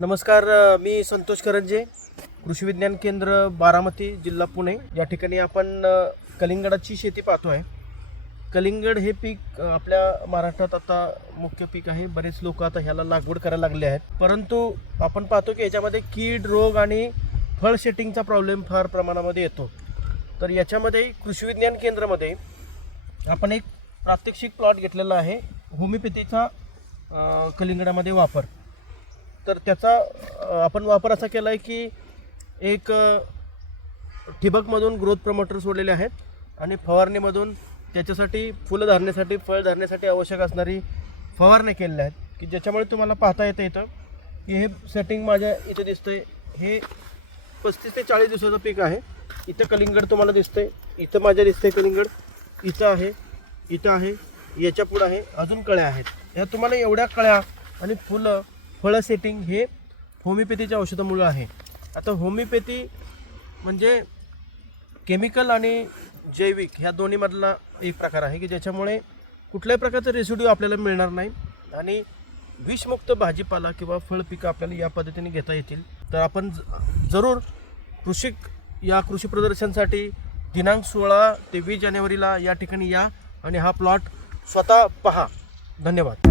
नमस्कार मी संतोष करंजे कृषी विज्ञान केंद्र बारामती जिल्हा पुणे. या ठिकाणी आपण कलिंगडाची शेती पाहतो आहे कलिंगड हे पीक आपल्या महाराष्ट्रात आता मुख्य पीक आहे. बरेच लोक आता ह्याला लागवड करायला लागले आहेत. परंतु आपण पाहतो की याच्यामध्ये कीड रोग आणि फळ शेटिंगचा प्रॉब्लेम फार प्रमाणामध्ये येतो. तर याच्यामध्ये कृषी विज्ञान केंद्रामध्ये आपण एक प्रात्यक्षिक प्लॉट घेतलेला आहे. होमिओपॅथीचा कलिंगडामध्ये वापर. तर त्याचा आपण वापर असा केला आहे की एक ठिबकमधून ग्रोथ प्रमोटर सोडलेले आहेत आणि फवारणीमधून त्याच्यासाठी फुलं धरण्यासाठी फळ धरण्यासाठी आवश्यक असणारी फवारणी केलेल्या आहेत. की ज्याच्यामुळे तुम्हाला पाहता येतं इथं की हे सेटिंग माझ्या इथे दिसतंय. हे पस्तीस ते चाळीस दिवसाचं पीक आहे. इथं कलिंगड तुम्हाला दिसतंय. इथं माझ्या दिसतंय कलिंगड. इथं आहे इथं आहे याच्या पुढं आहे अजून कळ्या आहेत. ह्या तुम्हाला एवढ्या कळ्या आणि फुलं फळं सेटिंग हे होमिओपॅथीच्या औषधामुळं आहे. आता होमिओपॅथी म्हणजे केमिकल आणि जैविक ह्या दोन्हीमधला एक प्रकार आहे की ज्याच्यामुळे कुठल्याही प्रकारचं रेसिड्यू आपल्याला मिळणार नाही आणि विषमुक्त भाजीपाला किंवा फळ पिकं आपल्याला या पद्धतीने घेता येतील. तर आपण ज- जरूर कृषिक या कृषी प्रदर्शनसाठी दिनांक सोळा ते वीस जानेवारीला या ठिकाणी या आणि हा प्लॉट स्वतः पहा. धन्यवाद.